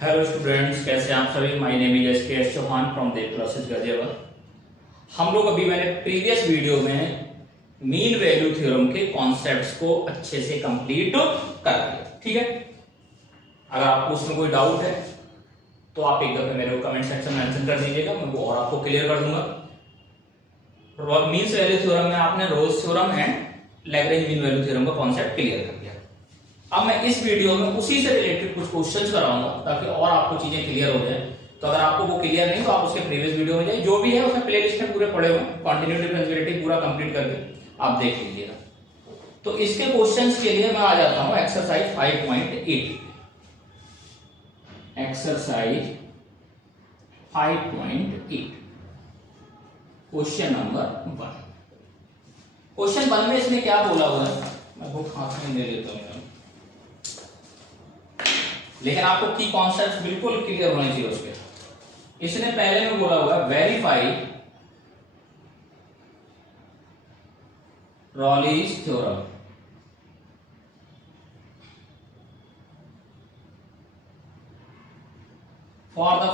Hello students, कैसे हैं आप सभी। My name is S Chauhan from Dev classes Ghaziabad. हम लोग अभी मैंने प्रीवियस वीडियो में मीन वैल्यू थ्योरम के कॉन्सेप्ट्स को अच्छे से कंप्लीट कर दिया। ठीक है, अगर आपको उसमें कोई डाउट है तो आप एक दफे मेरे को कमेंट सेक्शन में मेंशन कर दीजिएगा, मैं वो और आपको क्लियर कर दूंगा। मीन वैल्यू थ्योरम में आपने Rolle's theorem and Lagrange mean value theorem का कॉन्सेप्ट क्लियर कर दिया। अब मैं इस वीडियो में उसी से रिलेटेड कुछ क्वेश्चंस कराऊंगा ताकि और आपको चीजें क्लियर हो जाए। तो अगर आपको वो क्लियर नहीं तो आप उसके प्रीवियस वीडियो में जाइए, जो भी है उसमें प्लेलिस्ट में पूरे पड़े हुए हैं, कॉन्टिन्यूटी डिफरेंशिएबिलिटी पूरा कंप्लीट करके आप देख लीजिएगा। तो इसके क्वेश्चंस के लिए मैं आ जाता हूं exercise 5.8। Exercise 5.8 question number 1। Question 1 में इसने क्या बोला हुआ है, मैं बुक हाथ में ले लेता हूं, लेकिन आपको की कॉन्सेप्ट बिल्कुल क्लियर होने चाहिए उसके। इसने पहले में बोला हुआ है verify Rolle's theorem for the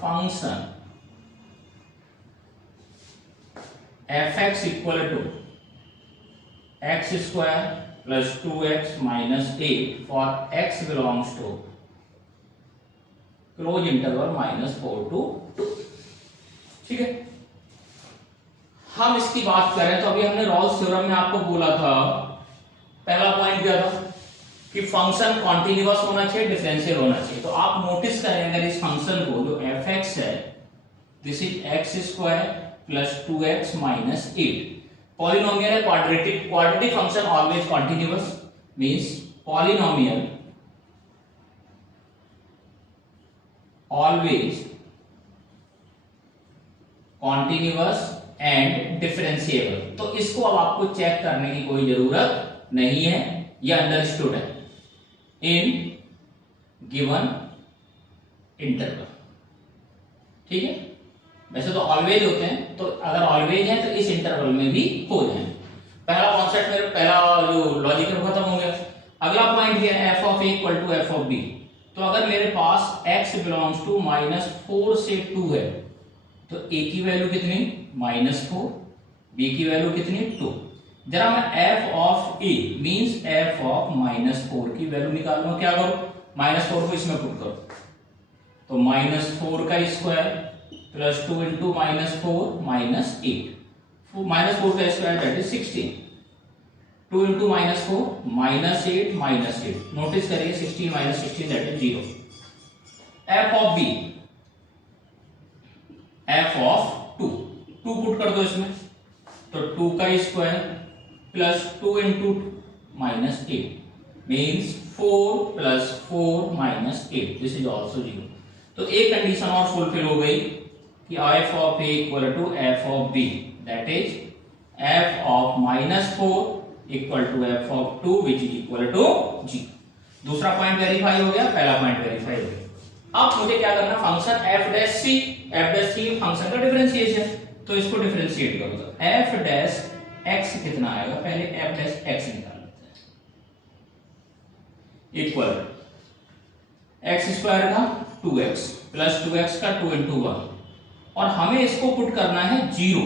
function f x equal to x square plus 2x minus 8 for x belongs to close interval -4 to 2। ठीक है, हम इसकी बात करें तो अभी हमने रॉल्स थ्योरम में आपको बोला था, पहला पॉइंट क्या था कि फंक्शन कॉन्टिन्यूअस होना चाहिए, डिफरेंशियल होना चाहिए। तो आप नोटिस करें अगर इस फंक्शन को जो f(x) है, this is x square plus 2x minus 8। Polynomial है, quadratic function always continuous means polynomial always continuous and differentiable. तो इसको अब आपको चेक करने की कोई जरूरत नहीं है, ये अंडरस्टूड है इन गिवन इंटरवल। ठीक है, वैसे तो ऑलवेज होते हैं, तो अगर ऑलवेज है तो इस इंटरवल में भी हो जाए। पहला कॉन्सेप्ट मेरा पहला जो लॉजिकल खत्म हो गया। अगला पॉइंट है F of A equal to F of B. तो अगर मेरे पास x बिलोंग्स टू -4 से 2 है तो a की वैल्यू कितनी -4, b की वैल्यू कितनी 2। जरा मैं f of a means f of -4 की वैल्यू निकालूंगा। क्या करूं, -4 को इसमें पुट करो तो -4 का स्क्वायर प्लस 2 इंटू -4 माइनस 8, -4 का square that is 16, 2 into -4 -8 minus 8। Notice करिए 16 minus 16 that is 0। F of B, F of 2 put कर दो इसमें तो 2 का square plus 2 into -8 means 4 plus 4 minus 8, this is also 0। तो एक कंडीशन और फुलफिल हो गई कि f of a equal to f of b, that is f of -4 equal to f of 2 which is equal to 0। दूसरा point verify हो गया, पहला पॉइंट वेरीफाई हो गया। अब मुझे क्या करना, function f dash c function का डिफरेंशिएशन, तो इसको डिफरेंशिएट करो तो f डैश x कितना आएगा, पहले f डैश x निकाल लेते हैं, इक्वल x स्क्वायर का 2x प्लस 2x का 2 इंटू 1, और हमें इसको पुट करना है 0।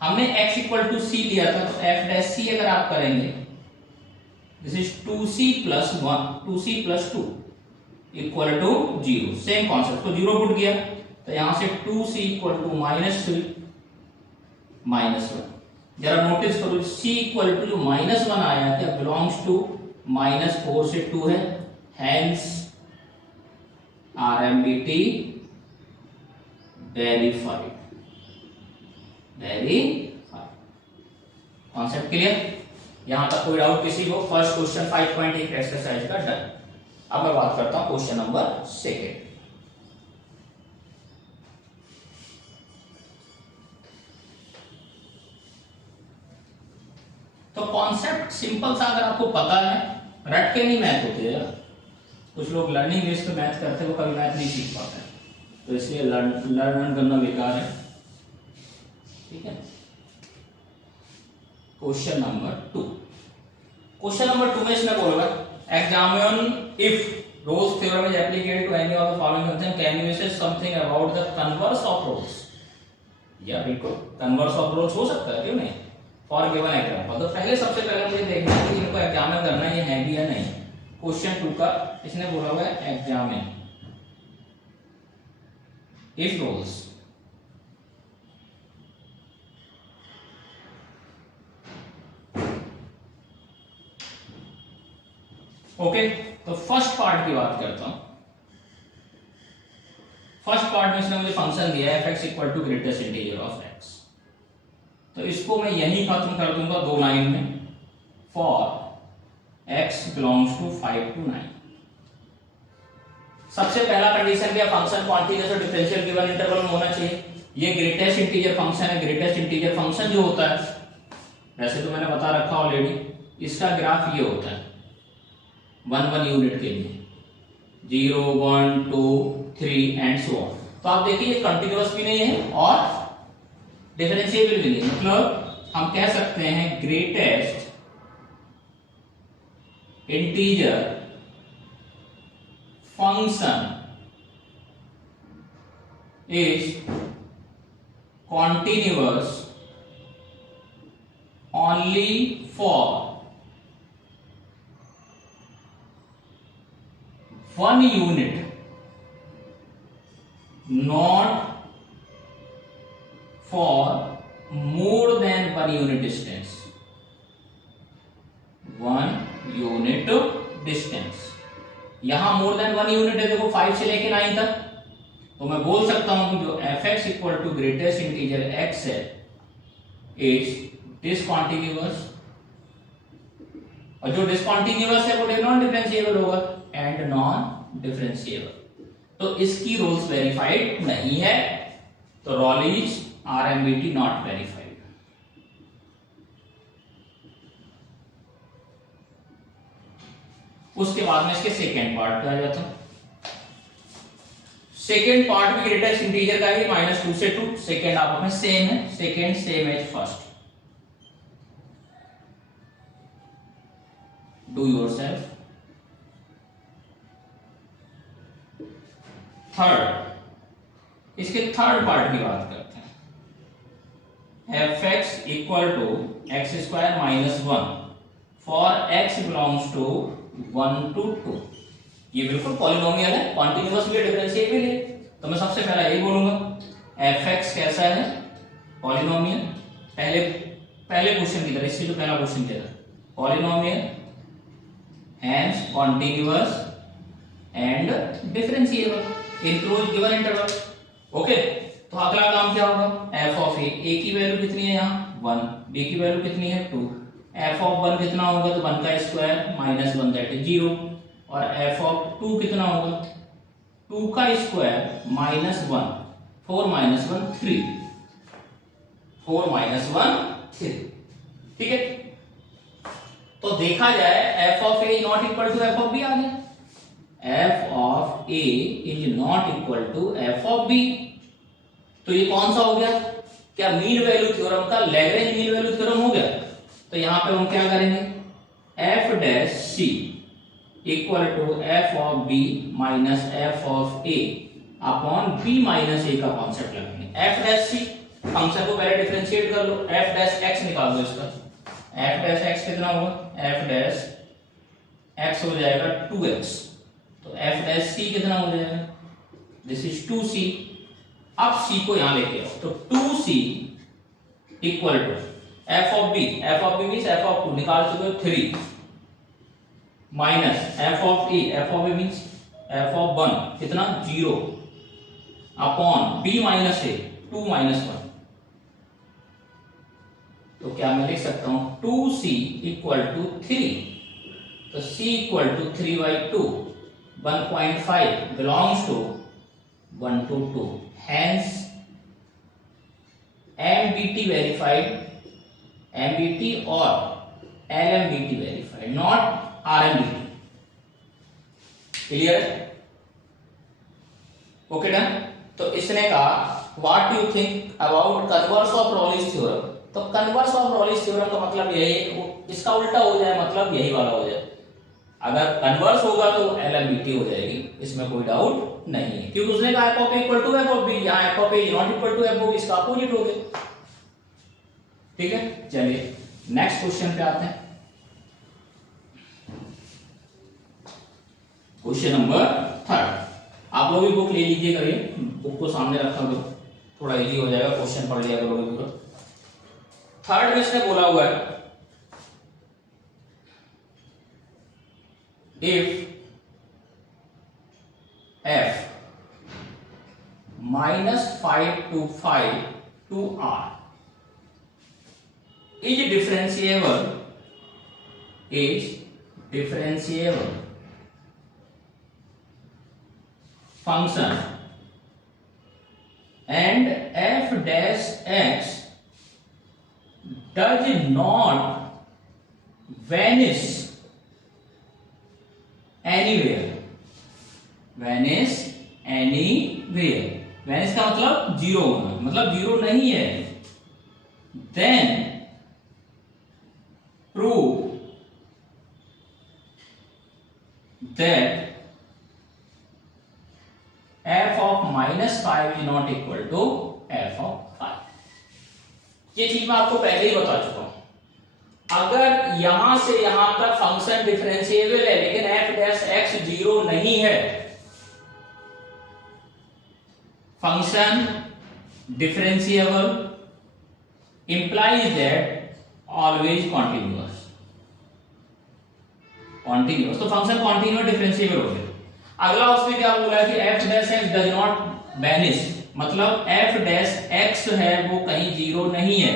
हमने x इक्वल टू c लिया था तो f डैश c अगर आप करेंगे this is 2c plus 1, 2c plus 2 equal to 0। Same concept, तो 0 पुट किया तो यहां से 2c इक्वल टू -3 -1। जरा नोटिस करो c इक्वल टू जो -1 आया क्या बिलोंग्स टू -4 से 2 है, hence RMBT verified. Concept clear, यहां तक कोई डाउट किसी को। फर्स्ट क्वेश्चन 5.8 एक्सरसाइज का डन। अब मैं बात करता हूं क्वेश्चन नंबर 2। तो कॉन्सेप्ट सिंपल सा अगर आपको पता है, रट के नहीं मैथ होते हैं। कुछ लोग लर्निंग बेस पे मैथ करते हैं, वो कभी मैथ नहीं सीख पाते, तो इसलिए लर्न करना बेकार है। ठीक है, क्वेश्चन नंबर 2 में इसमें बोल रहा है Examine if Rolle's theorem is applicable to any of the following function. Can you say something about the converse of Rolle's? या बिल्कुल कन्वर्स ऑफ Rolle's हो सकता है, क्यों नहीं? फॉर गिवन एग्जांपल, तो पहले सबसे पहले मुझे देखना है कि इनको एग्जामिन करना ये है भी या नहीं। क्वेश्चन 2 का इसने बोला हुआ है एग्जामिन इफ Rolle's ओके। तो फर्स्ट पार्ट की बात करता हूं। फर्स्ट पार्ट में इसने मुझे फंक्शन दिया है fx equal to greatest integer of x, तो इसको मैं यही खत्म कर दूंगा 2 लाइन में, for x belongs to 5 to 9। सबसे पहला कंडीशन क्या, फंक्शन कॉन्टिन्यूअस और डिफरेंशियल गिवन इंटरवल में होना चाहिए। ये ग्रेटेस्ट इंटीजर फंक्शन है। ग्रेटेस्ट इंटीजर फंक्शन जो होता है, वैसे तो मैंने बता रखा ऑलरेडी, इसका ग्राफ ये होता है 1 यूनिट के लिए 0 1 2 3 एंड सो ऑन। तो आप देखिए ये कंटिन्यूअस भी नहीं है और डिफरेंशिएबल भी नहीं, मतलब हम कह सकते हैं greatest integer function is continuous only for 1 unit, not for more than 1 unit distance। 1 unit distance, यहां मोर देन 1 यूनिट है, देखो 5 से लेके 9 तक, तो मैं बोल सकता हूं कि जो fx equal to greatest integer x है इज डिसकंटीन्यूअस, और जो डिसकंटीन्यूअस है वो नॉन डिफरेंशिएबल होगा एंड नॉन डिफरेंशिएबल। तो इसकी रूल्स वेरीफाइड नहीं है, तो रॉलीज आरएमबीटी नॉट वेरीफाइड। उसके बाद में इसके सेकेंड पार्ट पे आ जाता हूं। सेकेंड पार्ट भी ग्रेटेस्ट इंटीजर का ही -2 से 2। सेकेंड आप में सेम है, second same as first. Do yourself. Third, इसके थर्ड पार्ट की बात करते हैं। fx equal to x square minus 1 for x belongs to 1 to 2। ये बिल्कुल पॉलिनोमियल है, कॉन्टिन्यूअस भी डिफरेंशिएबल है, तो मैं सबसे पहले यही बोलूंगा fx कैसा है, पॉलिनोमियल। पहले क्वेश्चन की तरह, इससे जो पहला क्वेश्चन किया था, polynomial hence continuous and differentiable in close given interval. Okay, तो अगला काम क्या होगा, f ऑफ a की वैल्यू कितनी है यहाँ 1, b की वैल्यू कितनी है 2, f ऑफ 1 कितना होगा, तो 1 का स्क्वायर माइनस 1 दैट इज 0, और f ऑफ 2 कितना होगा, 2 का स्क्वायर माइनस 1, 4 माइनस 1 3, 4 माइनस 1 3। ठीक है, तो देखा जाए f of a not equal to f of b आ गया, f of a is not equal to f of b। तो ये कौन सा हो गया, क्या मीन वैल्यू थ्योरम का लैग्रेंज मीन वैल्यू थ्योरम हो गया। तो यहां पे हम क्या करेंगे, f dash c equal to f of b minus f of a upon b minus a का कॉन्सेप्ट लगाएंगे। f डैश c फंक्शन को पहले डिफरेंशिएट कर लो, f डैश x निकाल दो इसका, f डैश x कितना होगा, f डैश x हो जाएगा 2x, तो f डैश c कितना हो जाएगा, दिस इज 2c। अब c को यहां लेके आओ, तो 2c equal to f of b means f of 2 निकाल चुके हो 3 minus f of a means f of 1 कितना 0 upon b minus a 2 minus 1। तो क्या मैं लिख सकता हूं 2c इक्वल टू 3, तो c equal to 3/2 1.5 belongs to 1 to 2, hence MBT verified, MBT or LMBT verified, not RMBT। Clear? Okay done. तो इसने कहा what you think about converse of रॉलिस theorem. तो कन्वर्स ऑफ रॉलिस थ्योरम का मतलब यही है, इसका उल्टा हो जाए मतलब यही वाला हो जाए। अगर कन्वर्स होगा तो LMBT हो जाएगी, इसमें कोई डाउट नहीं है, क्योंकि उसने कहा f of a equal to f of b, यहाँ f of a not equal to f of b, इसका अपोजिट हो गया। ठीक है, चलिए नेक्स्ट क्वेश्चन पे आते हैं। Question number 3। आप लोग भी बुक ले लीजिए, करिए, बुक को सामने रखा करो, थोड़ा इजी हो जाएगा, क्वेश्चन पढ़ लिया करोगे पूरा। थर्ड में इसने बोला हुआ है if f -5 to 5 to r is differentiable function and f dash x does not vanish anywhere, vanish का मतलब जीरो होना, मतलब जीरो नहीं है, then prove that f of -5 is not equal to f of 5। ये चीज मैं आपको पहले ही बता चुका हूं। अगर यहां से यहां तक फंक्शन डिफरेंशिएबल है लेकिन f डैश x जीरो नहीं है, function differentiable implies that always continuous, तो फंक्शन कॉन्टिन्यूअस डिफरेंशिएबल हो गया। अगला उसमें क्या बोला कि f dash x does not vanish, मतलब f डैश x है वो कहीं जीरो नहीं है।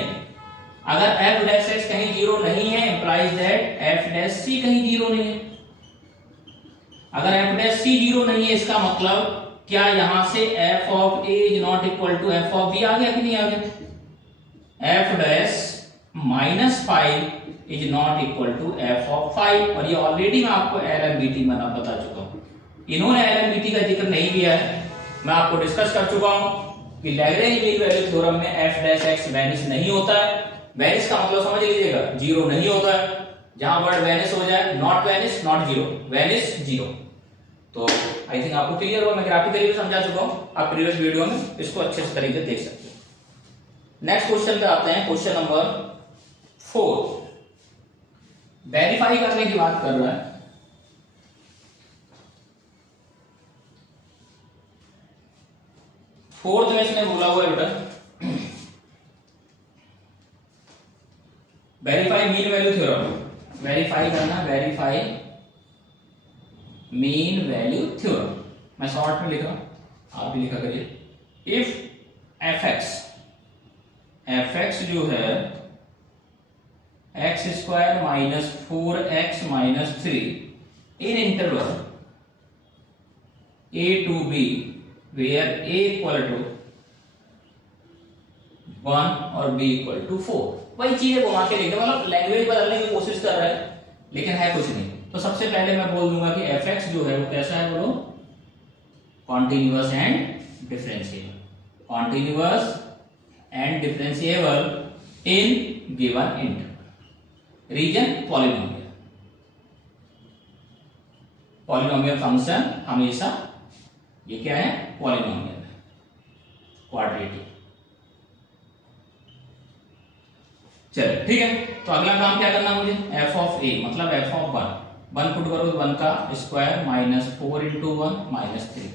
अगर f डैश x कहीं जीरो नहीं है implies that f dash c कहीं जीरो नहीं है। अगर f डैश c जीरो नहीं है इसका मतलब क्या यहां से f of a is not equal to f of b आ गया कि नहीं आ गया। f dash -5 is not equal to f of 5, और ये ऑलरेडी मैं आपको LMBT में बता चुका हूं। इन्होंने LMBT का जिक्र नहीं किया है, मैं आपको डिस्कस कर चुका हूं कि लैग्रेंज मीन वैल्यू थ्योरम में f डैश x वैनिश नहीं होता है। वैनिश का मतलब समझ लीजिएगा जीरो नहीं होता है, जहां वर्ड वैनिश हो जाए, not vanish not zero, vanish zero. तो आई थिंक आपको क्लियर हुआ, मैं ग्राफिकली भी समझा चुका हूं, आप प्रीवियस वीडियो में इसको अच्छे से तरीके से देख सकते हैं। नेक्स्ट क्वेश्चन पे आते हैं, क्वेश्चन नंबर 4। वेरीफाई करने की बात कर रहा है। फोर्थ में इसने बोला हुआ है बेटा verify mean value theorem, verify करना, वेरीफाई मीन वैल्यू थ्योरम। मैं शॉर्ट में लिख रहा हूं, आप भी लिखा करिए। इफ fx जो है x² - 4x - 3 in interval a to b where a equal to 1 और b equal to 4, वही चीजें घुमा के लिखते, मतलब लैंग्वेज बदलने की कोशिश कर रहा है लेकिन है कुछ नहीं। तो सबसे पहले मैं बोल दूंगा कि fx जो है वो कैसा है, बोलो continuous and differentiable, continuous and differentiable in given interval. Reason polynomial, polynomial function हमेशा ये क्या है, पॉलिनोमियल है, क्वाड्रेटिक। चलो ठीक है, तो अगला काम क्या करना मुझे, f ऑफ a मतलब f ऑफ 1 पुट करो, 1 का स्क्वायर -4 × 1 -3,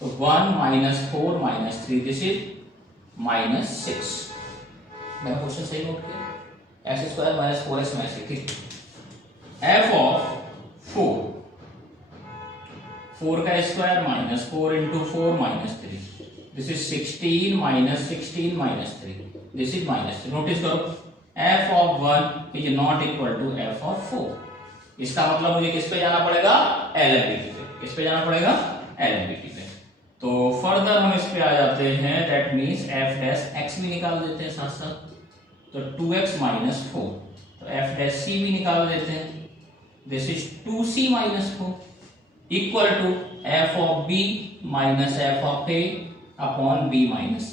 तो 1 - 4 - 3 दिस इज -6। मैंने क्वेश्चन सही नोट किया, x² - 4x - 3, ठीक। f ऑफ 4 का square -4 × 4 - 3 this is 16 - 16 - 3 this is -3। Notice करो f of 1 is not equal to f of 4। इसका मतलब मुझे किस पे जाना पड़ेगा, LMBT पे। किस पे जाना पड़ेगा, LMBT पे। तो फर्दर हम इस पे आ जाते हैं, that means f dash x भी निकाल देते हैं साथ साथ, तो 2x - 4, तो f डैश c भी निकाल देते हैं, this is 2c - 4 equal to f of b minus f of a upon b - c।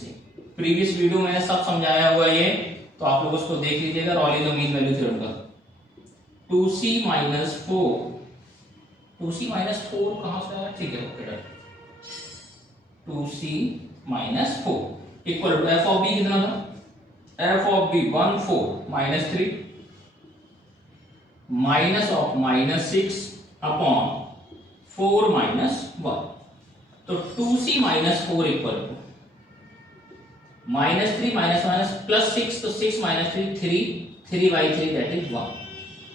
Previous video में सब समझाया हुआ ये, तो आप लोग उसको देख लीजिएगा, रॉलिनो मीन वैल्यू थ्योरम का। 2c - 4 2c माइनस 4 कहां से आया, ठीक है okay done. 2c minus 4 equal to F of B कितना था, F of B 1 4 minus 3 minus of minus 6 upon 4 minus 1। तो 2c minus 4 equal to minus 3 minus minus plus 6, तो 6 माइनस 3 3 बाई 3 दैट इज 1।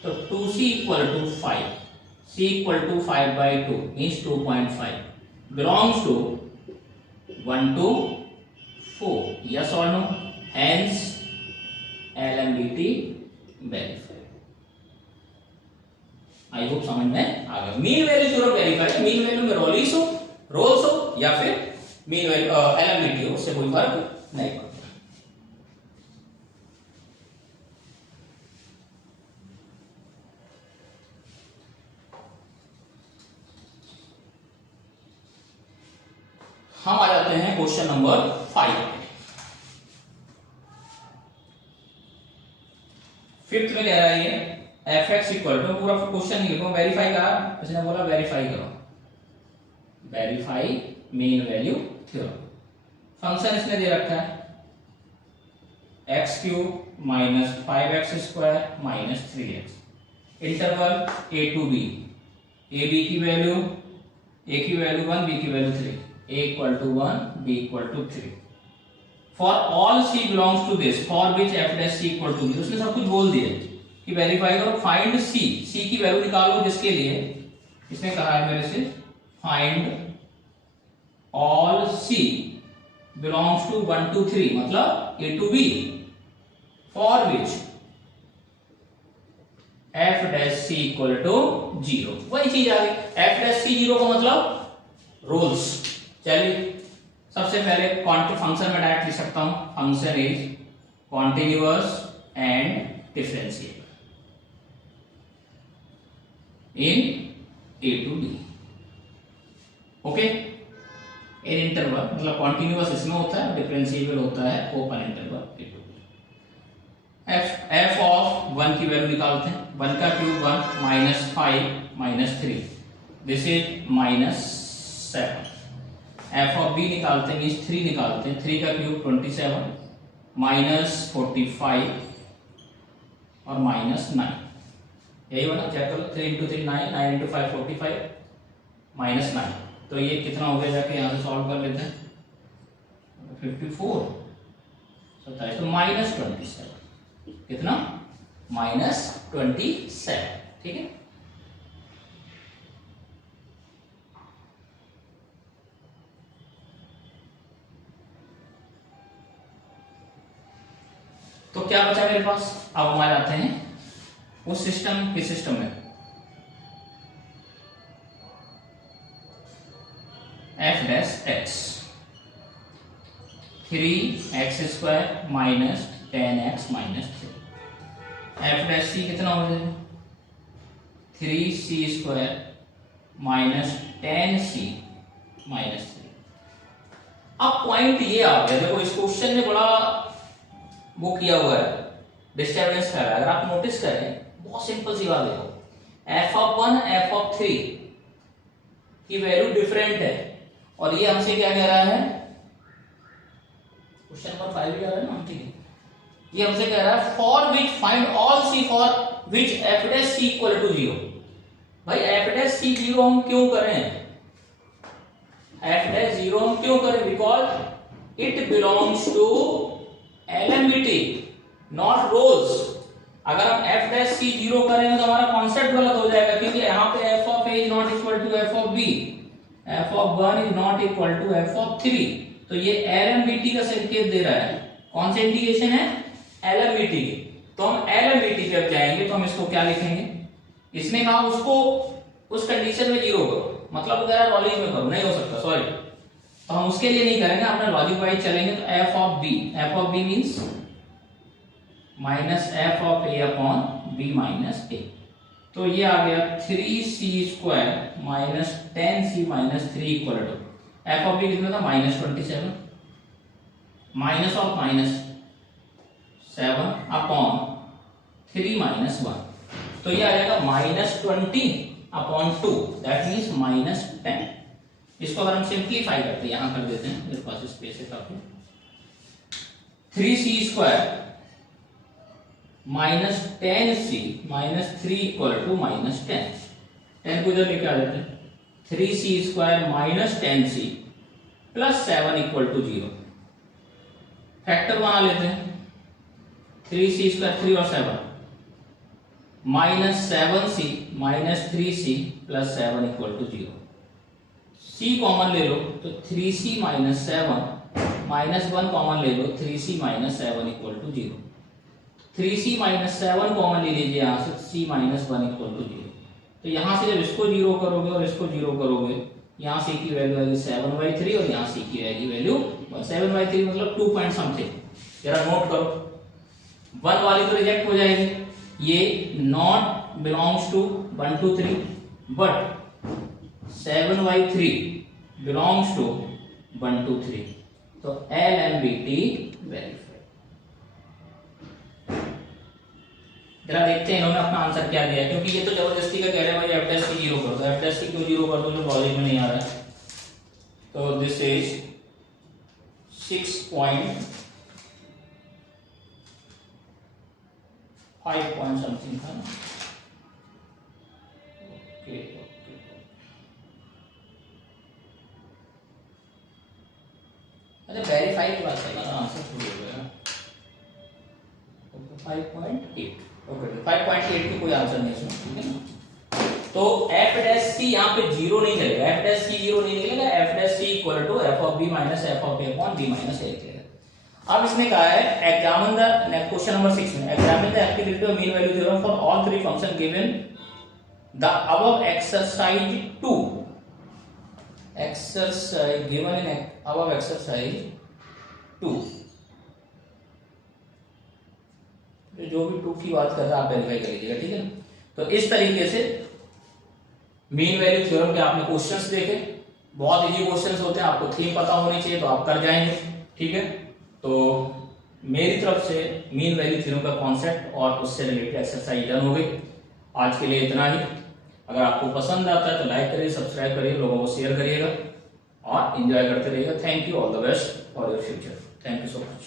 तो 2c equal to 5, c equal to 5 by 2 means 2.5 belongs to 1 to 4, yes or no, hence LMDT verified. I hope समझ में आ गया। Mean value जरूर verified, mean value में Rolle's हो या फिर मीन वैल्यू LMDT हो, उससे कोई फर्क नहीं पड़ता। हम आ जाते हैं क्वेश्चन नंबर 5 पे। फिफ्थ में कह रहा है ये एफ एक्स इक्वल टू, पूरा क्वेश्चन नहीं लिखो, वेरीफाई करा, इसने बोला वेरीफाई करो, verify mean value theorem. Function इसने दे रखा है X cube minus 5x square minus 3x, interval a to b, a b की वैल्यू, a की वैल्यू 1, b की वैल्यू 3, a equal to 1, b equal to 3। For all c belongs to this for which f dash c equal to b, उसने सब कुछ बोल दिया कि वेरीफाई करो, फाइंड c की वैल्यू निकालो, जिसके लिए इसने कहा है मेरे से find all c belongs to 1 to 3 मतलब a to b for which f dash c equal to 0। वही चीज आ गई, f डैश c 0 का मतलब रूल्स। चलिए सबसे पहले फंक्शन में डायरेक्ट लिख सकता हूं, function is continuous and differentiable in a to b, okay. In interval मतलब कॉन्टिन्यूअस इसमें होता है, डिफरेंशिएबल होता है open interval a to b। f of 1 की वैल्यू निकालते हैं, 1 का cube 1 minus 5 minus 3, this is minus 7। f of b निकालते हैं मीन्स 3 निकालते हैं, 3 का क्यूब 27 माइनस 45 और माइनस 9, यही बना, चेक करो, 3 into 3 9, 9 into 5 45 माइनस 9। तो ये कितना हो गया, जाके यहां से सॉल्व कर लेते हैं, 54 27, तो माइनस 27, कितना माइनस 27, ठीक है। तो क्या बचा मेरे पास, अब हम आ जाते हैं उस सिस्टम के सिस्टम में, f dash x 3x square minus 10x minus 3, f dash c कितना हो जाएगा 3c square minus 10c minus 3। अब पॉइंट ये आ गया, देखो इस क्वेश्चन ने बड़ा वो किया हुआ है, डिस्टर्बेंस कर रहा है। अगर आप नोटिस करें बहुत सिंपल सी बात देखो, f ऑफ 1 f ऑफ 3 की वैल्यू डिफरेंट है, और ये हमसे क्या कह रहा है, क्वेश्चन नंबर 5 भी आ रहा है ना, ठीक है, ये हमसे कह रहा है for which find all c for which f dash c equal to 0। भाई f डैश c 0 हम क्यों करें, f डैश 0 हम क्यों करें, because it belongs to LMDT not Rolle's. अगर हम f डैश c 0 करेंगे तो हमारा कॉन्सेप्ट गलत हो जाएगा, क्योंकि यहाँ पे f of a is not equal to f of b, f of 1 is not equal to f of 3। तो ये LMDT का संकेत दे रहा है, कौन सा इंडिकेशन है, LMDT की। तो हम LMDT पे अब जाएंगे, तो हम इसको क्या लिखेंगे, इसने कहा उसको उस कंडीशन में 0 करो, मतलब अगर लॉजिक में करो, नहीं हो सकता, सॉरी, तो हम उसके लिए नहीं करेंगे, अपना लॉजिक वाइज चलेंगे। तो f of b means minus f of a upon b minus a, तो ये आ गया 3c square minus 10c minus 3 equal to f of b कितना था minus 27 minus of minus 7 upon 3 minus 1, तो ये आ जाएगा माइनस 20 अपॉन 2 दैट मीन्स -10। इसको अगर हम सिंप्लीफाई करते हैं, यहां कर देते हैं, मेरे पास स्पेस है काफी, 3c square -10c -3 equal to -10। 10 को इधर लेके आ जाते हैं, 3c square -10c plus 7 equal to 0। Factor बना लेते हैं, 3c स्क्वायर 3 और 7 -7c -3c plus 7 equal to 0। c common ले लो तो 3c -7 -1 कॉमन ले लो, 3c -7 equal to 0। 3c -7 common ले लीजिए यहां से, c -1 इक्वल टू 0। तो यहां से जब इसको 0 करोगे और इसको 0 करोगे, यहां c की वैल्यू आएगी 7/3 और यहां c की वैल्यू 7/3 मतलब 2 पॉइंट समथिंग। जरा नोट करो, 1 वाली तो रिजेक्ट हो जाएगी, ये not belongs to 1 2 3, but 7/3 belongs to 1 2 3। तो LMBT वेरीफाइड। जरा देखते हैं इन्होंने अपना आंसर क्या दिया है, क्योंकि ये तो जबरदस्ती का कह रहे हैं भाई एफ टेस्ट की 0 कर दो। एफ टेस्ट की क्यों 0 कर दो जो लॉजिक में नहीं आ रहा है। तो दिस इज 6.5 पॉइंट समथिंग था ना। ओके अच्छा, वेरीफाई की बात करना आंसर थोड़ी हो गया। 5.8 ओके, 5.8 की कोई आंसर नहीं इसमें, ठीक है ना। तो एफ डैश सी यहाँ पे 0 नहीं चलेगा, एफ डैश सी 0 नहीं निकलेगा, f dash c equal to F of b minus f of a upon b minus a निकलेगा। अब इसने कहा है एग्जामिन द क्वेश्चन नंबर 6 में, examine the applicability of mean value theorem for all three function given the above exercise 2। Exercise given in above exercise 2, जो भी 2 की बात कर रहा है आप वेरीफाई कर लीजिएगा, ठीक है ना। तो इस तरीके से मीन वैल्यू थ्योरम के आपने क्वेश्चंस देखे, बहुत इजी क्वेश्चंस होते हैं, आपको थीम पता होनी चाहिए तो आप कर जाएंगे, ठीक है। तो मेरी तरफ से मीन वैल्यू थ्योरम का कॉन्सेप्ट और उससे रिलेटेड एक्सरसाइज डन हो गई। आज के लिए इतना ही। अगर आपको पसंद आता है तो लाइक करिए, सब्सक्राइब करिए, लोगों को शेयर करिएगा और एंजॉय करते रहिएगा। Thank you, all the best for your future. Thank you so much.